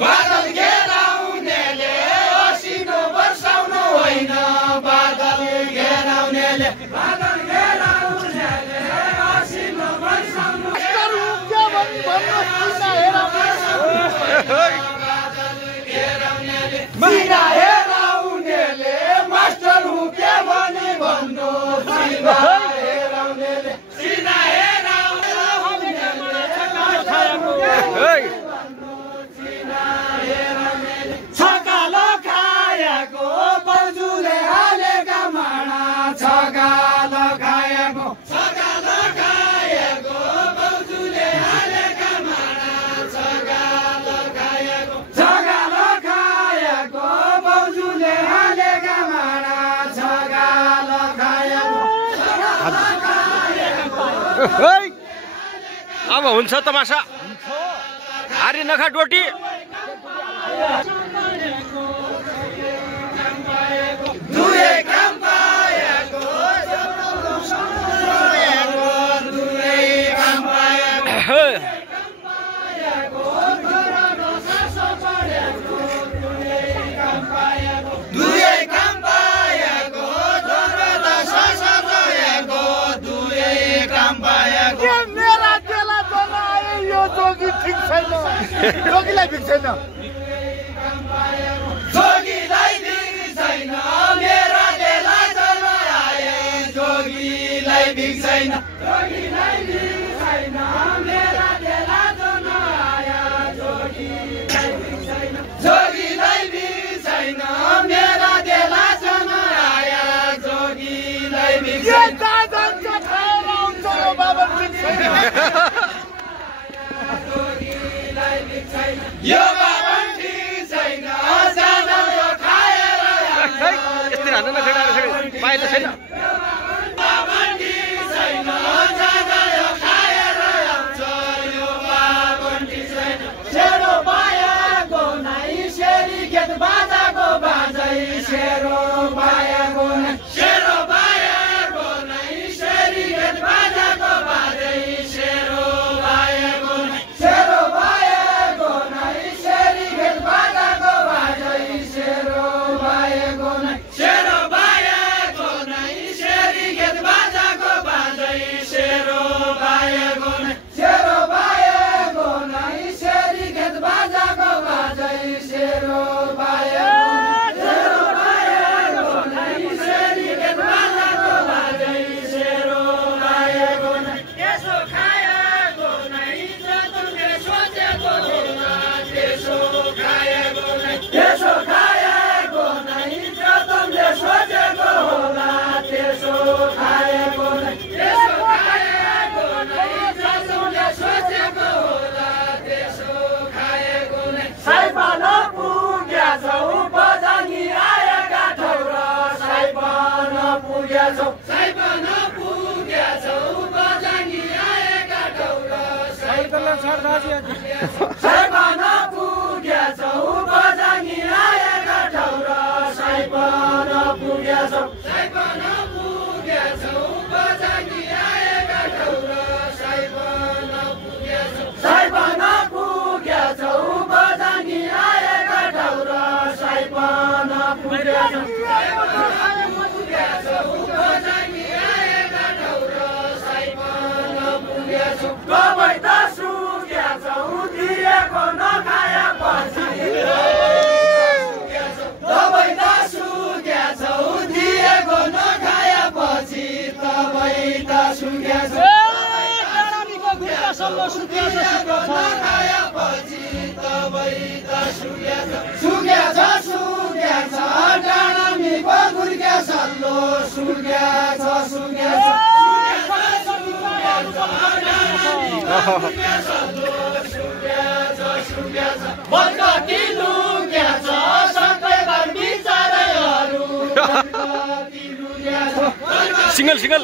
बादल घेराउनेले असिनो वर्षाउनु होइन बादल घेराउनेले असिनो वर्षाउनु सिना हेराउनेले मास्टर हु के भनी भन्नु सिना हेराउनेले छगालो खाएको बाउजूले हालेका माडा छगालो खाएको बाउजूले हालेका माडा छगालो खाएको बाउजूले हालेका माडा छगालो खाएको अब हुन्छ तमासा हारी नखा डोटी जोगीलाई भिख छैन मेरा देला जल आए जोगीलाई भिख छैन मेरा देला जल आया जोगीलाई भिख छैन मेरा देला जल आया जोगीलाई भिख यो बाबन ठीक छैन जाँदा यो खाएर यस्तै हान्न नछेडा पाइला छैन बाबन ठीक छैन जाँदा यो खाएर आउँछ यो बाबन ठीक छैन सेरो बायाको नाइ सेरी खेत बाजाको बाजै सेरो बायाको नाइ सेरी खेत बाजाको बाजै सेरो बायाको सुग्या छ सिंगल सिंगल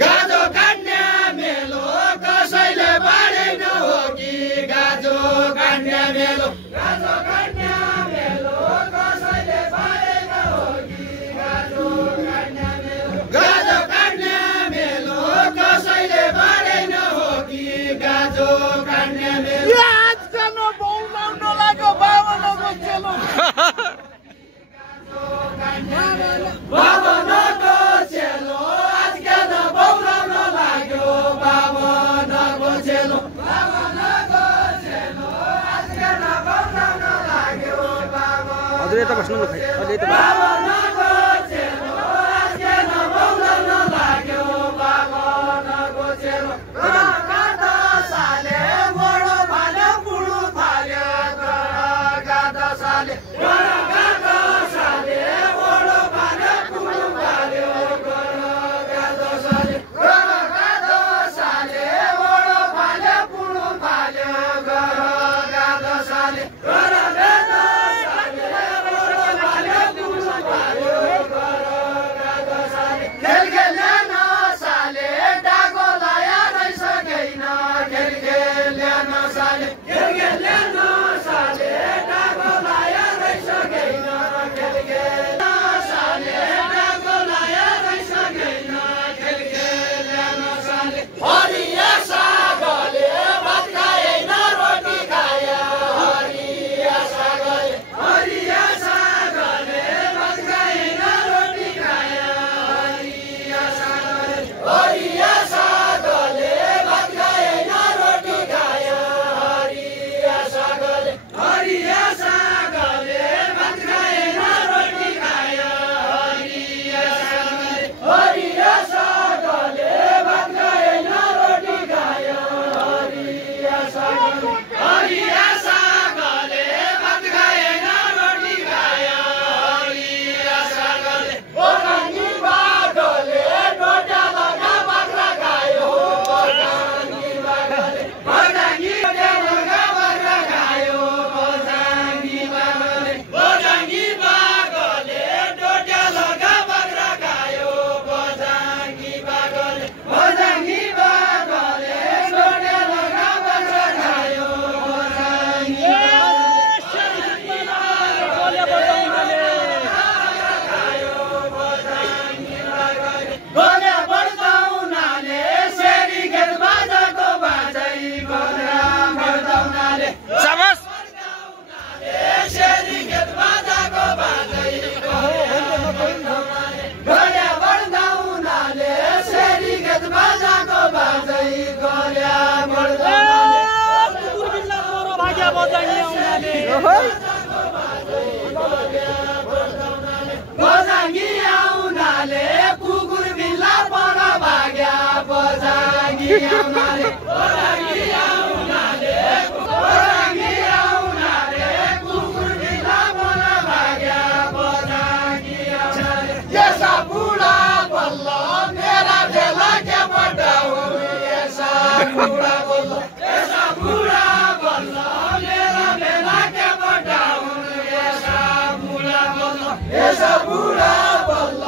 गाजो काट्ने मेलो कसैले बाँडेन हो कि गाजो काट्ने मेलो गाजो काट्ने मेलो कसैले बाँडेन हो कि गाजो काट्ने मेलो गाजो काट्ने मेलो कसैले बाँडेन हो कि गाजो काट्ने मेलो आजकल बोलाउन लाग्यो बाबनको चेलो बाबनको चेलो आजकल बोलाउन लाग्यो बाबनको चेलो बाबनको चेलो आजकल बोलाउन लाग्यो हजुर यता बस्नु न खै अलि यता बाबनको चेलो आजकल बोलाउन लाग्यो बाबनको चेलो गादा साले मोडो भाल्यो पुडु फाल्यो गादा साले गादा साले मोडो भाल्यो पुडु फाल्यो गादा साले गादा साले मोडो भाल्यो पुडु फाल्यो गादा साले गादा साले मोडो भाल्यो पुडु फाल्यो गादा साले खेल खेल्न साले डाको लाया रहेछ गइन खेल खेल्न साले खेल खेल्न साले डाको लाया रहेछ गइन खेल खेल्न साले डाको लाया रहेछ गइन खेल खेल्न साले हरिया सागले भात खाएन रोटी खायो हरिया सागले भात खाएन रोटी खायो हरिया सागले भात खाएन रोटी खायो हरिया सागले भात खाएन रोटी खायो हरिया सागले भात खाएन रोटी खायो हरिया सागले भात खाएन रोटी खायो हरिया सागले ओरानी बागले डोटा लगा बाख्रा खायो ओरानी बागले डोटा लगा बाख्रा खायो ओरानी बागले डोटा लगा बाख्रा खायो ओरानी बागले डोटा लगा बाख्रा खायो ओरानी गोल्या बढ्दाउनाले सेरी खेत बाजाको बाजै गोल्या बढ्दाउनाले शाबास सेरी खेत बाजाको बाजै गोल्या बढ्दाउनाले सेरी खेत बाजाको बाजै गोल्या बढ्दाउनाले बजाङ्गी आउनाले कुकुर बिल्ला पर भाग्या बजाङ्गी आउनाले कुकुर बिल्ला पर भाग्या बजाङ्गी आउनाले यसा बुढा बल्ल मेरा बेला के पटाउ यसा बुढा बल्ल मेरा बेला के पटाउ यसा बुढा बल्ल